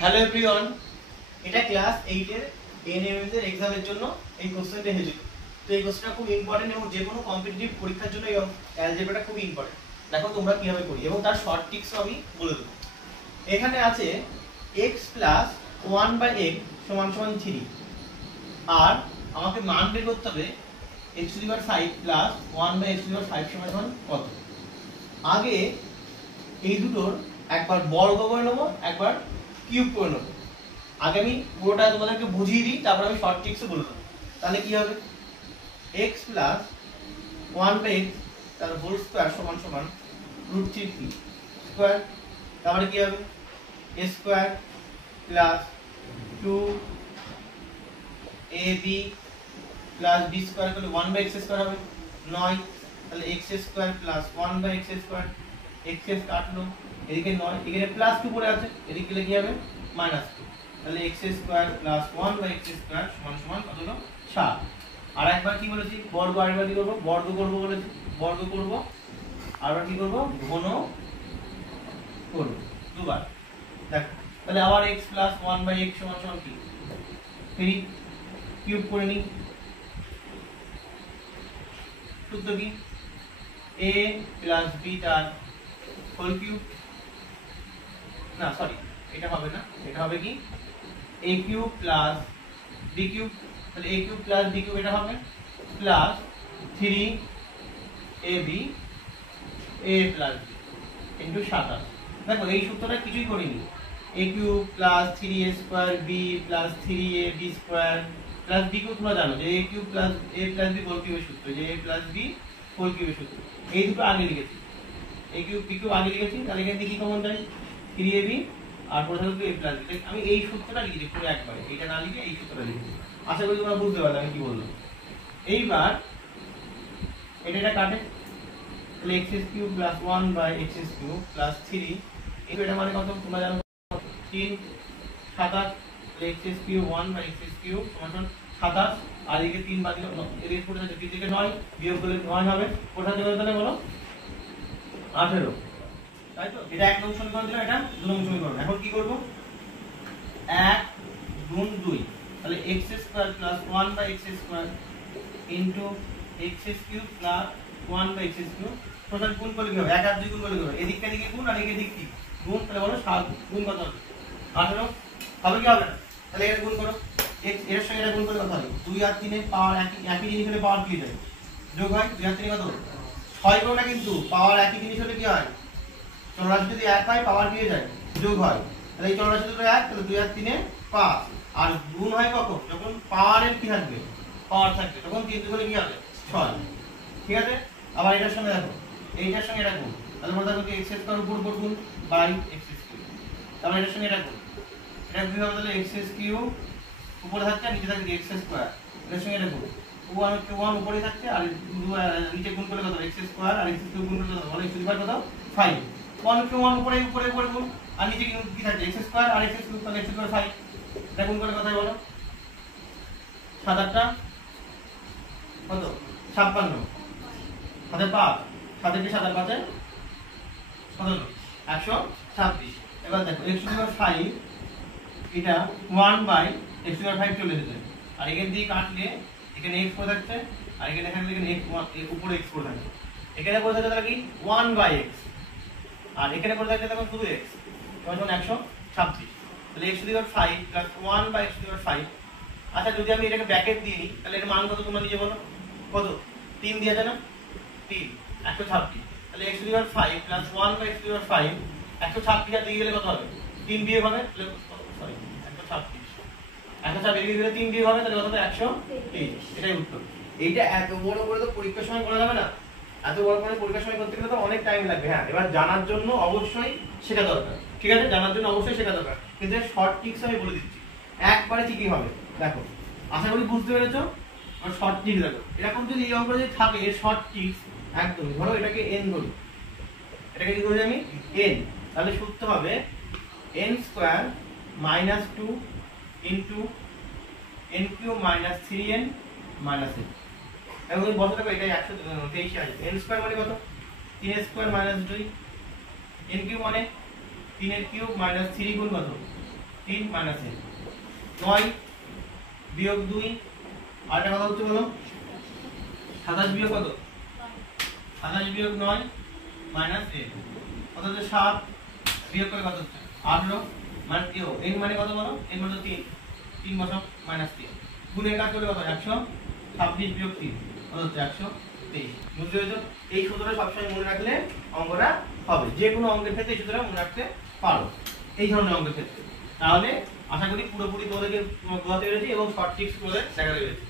Hello everyone, এটা class 8 এর NMS এর এক্সামের জন্য এই কোশ্চেনটা এসেছিল। তো এই কোশ্চেনটা খুব ইম্পর্টেন্ট এবং যে কোনো কম্পিটিটিভ পরীক্ষার জন্য এই অ্যালজেব্রাটা খুব ইম্পর্টেন্ট। দেখো তোমরা কিভাবে করি এবং তার শর্ট ট্রিক্সও আমি বলে দেবো। এখানে আছে x + 1/x = 3 আর আমাকে মান বের করতে হবে x⁵ + 1/x⁵ সমান কত। আগে এই দুটোর একবার বর্গ করে নেবো, একবার কিউব করে নেবো। আগে আমি পুরোটা তোমাদেরকে বুঝিয়ে দিই, তারপর আমি শর্ট ট্রিক্সও বলে দেবো। তাহলে কি হবে, x + 1/x তার হোল স্কয়ার সমান √3p স্কয়ার। তারপরে কি হবে, a square + 2ab + b square করলে 1/x স্কয়ার হবে 9। তাহলে x square + 1/x square, x কাটলো, এদিকে 9, এখানে +2 পড়ে আছে, এদিকে গেলে কি হবে -2। তাহলে x স্কয়ার + 1/x স্কয়ার সমান কত হলো 7। আর একবার কি বলেছি, বর্গ আরেকবার কি করব, বর্গ করব বলেছি, বর্গ করব, আরবার কি করব, ঘন করব দুবার। দেখো তাহলে আবার x + 1/x সমান কি 3, কিউব করে নিই। সূত্র কি, a + b তার হোল কিউব, না সরি এটা হবে না, এটা হবে কি a কিউব + b কিউব। তাহলে a কিউব + b কিউব এটা হবে plus 3ab a + b into 27। দেখো এই সূত্রটা কিছুই করিনি, a cube + 3a² b + 3ab² + b cube তোমরা জানো যে a cube + a + b whole কিউবের সূত্র, যে a + b হোল কিউবের সূত্র। এই দুটো আগে লিখেছি, a কিউব b কিউব আগে লিখেছি। তাহলে এখান থেকে কি কমন যায়, 3ab আর পরে থাকবে a + b। আমি এই সূত্রটা লিখেছি পুরো একবারে, এটা না লিখে এই সূত্রটা লিখেছি। আশা করি তোমরা বুঝতে পারলে আমি কি বললাম। এইবার এটা কাটে, তাহলে x³ + 1/x³ + 3, এটা মানে কত তোমরা জানো, 3 27। তাহলে x³ 1/x³ সমান 27, আর এদিকে 3 বাদ দিলে এদিকে পড়ে যাচ্ছে 3 থেকে 9 বিয়োগ করলে 9 হবে, কোথা থেকে তাহলে বলো 18, তাই তো। এটা 1 নং সমীকরণ দিলাম, এটা 2 নং সমীকরণ। এখন কি করব, 1 গুণ 2, তাহলে x² + 1/x² into x³ + 1/x³ total গুণ করলে কি হবে, 1 আর 2 গুণ করলে কি হবে, এদিকটা এদিকে গুণ আর এদিকে কি গুণ। তাহলে বলো 7 গুণ কত হবে 18 হবে কি হবে না। তাহলে এটা গুণ করো, x এর সঙ্গে এটা গুণ করলে কত হবে, 2 আর 3 এর পাওয়ার একই জিনিস হলে পাওয়ার কি যায়, যোগ হয়। 2 আর 3 কত 6 করো না, কিন্তু পাওয়ার একই জিনিস হলে কি হয়, চলরাশি যদি 1 হয় পাওয়ার কি হয়ে যায়, যোগ হয়। তাহলে এই চলরাশি দুটো 1, তাহলে 2 আর 3 এ 5, আর গুণ হয় কখন, যখন পাওয়ারের কি থাকবে, পাওয়ার থাকবে, তখন 3 দুগুণে কি হবে 6। ঠিক আছে। আবার এটার সঙ্গে দেখো, এইটার সঙ্গে এটা গুণ, তাহলে মনে রাখো x² উপর গুণ বাই x³। তারপর এটার সঙ্গে এটা গুণ, এটা কি হবে, তাহলে x³ উপরে থাকছে আর নিচে থাকছে x², এটার সঙ্গে এটা গুণ, 1 উপরে থাকছে আর নিচে গুণ করলে কত, x² আর x³ গুণ করলে কত, বলো x³ কত 5। 1 উপরে গুণ আর নিচে কি থাকছে x² আর x³ তাহলে x² 5, এটা গুণ করলে কত হয় বলো, 7 8 কত 56, হাতে 5, 7 × 7 = 5 কত হলো 126। এবার দেখো x⁵ এটা 1/x⁵ চলে যেতে, আর এখান দিয়ে কাটলে এখানে x পড়ে থাকছে, আর এখানে এখানে x উপরে x পড়ে থাকছে, এখানে পড়ে থাকছে তাহলে কি 1/x, আর এখানে পড়ে থাকছে তখন শুধু x, তখন 126। তাহলে x⁵ + 1/x⁵। আচ্ছা যদি আমি এটাকে ব্র্যাকেট দিয়ে নিই, তাহলে এর মান কত তোমরা নিজে বলো, কত 3 দিয়ে আছে না, 3 126। তাহলে x⁵ + 1/x⁵, 126 আর দিয়ে গেলে কত হবে, 3 বিয়োগ হবে, সরি 126, 126 এদিকে দিলে 3 বিয়োগ হবে, তাহলে কত হবে 123। এটাই উত্তর। এইটা এত বড় করে তো পরীক্ষার সময় করা যাবে না, এত বড় করে পরীক্ষার সময় করতে গেলে তো অনেক টাইম লাগবে। হ্যাঁ, এবার জানার জন্য অবশ্যই শেখা দরকার, ঠিক আছে, জানার জন্য অবশ্যই শেখা দরকার, কিন্তু শর্ট ট্রিক্স আমি বলে দিচ্ছি, একবারে ঠিকই হবে। দেখো আশা করি বুঝতে পেরেছো। আর শর্ট ট্রিক্স দেখো, এরকম যদি এই অঙ্ক যদি থাকে এর শর্ট ট্রিক্স একদম, ধরো এটাকে n ধরি, এটাকে কি ধরি আমি n, তাহলে সূত্র হবে n² - 2 into n³ - 3n - n। এখন বসে থাকো, এটা 123 আসবে। n² মানে কত, 3² - 2, n³ মানে 3 এর কিউব - 3 গুণ কত 3 মাইনাস a 9 বিয়োগ 2 আরেকটা কথা হচ্ছে বলো 27 বিয়োগ কত 27 বিয়োগ 9 মাইনাস a কত হচ্ছে 7 বিয়োগ করে কত হচ্ছে 18 মানে কি n মানে কত বলো n মানে 3 3 বসাও মাইনাস 3 গুণের কাজ করে কত 126 বিয়োগ 3 কত হচ্ছে 123 বুঝতে পেরেছো এই সূত্রটা সবসময় মনে রাখলে অঙ্কটা হবে যে কোনো অঙ্কের ক্ষেত্রে এই সূত্রটা মনে রাখতে পারো এই ধরনের অঙ্কের ক্ষেত্রে তাহলে আশা করি পুরোপুরি তোমাদেরকে বোঝাতে পেরেছি এবং শর্ট ট্রিক্স করে দেখাতে পেরেছি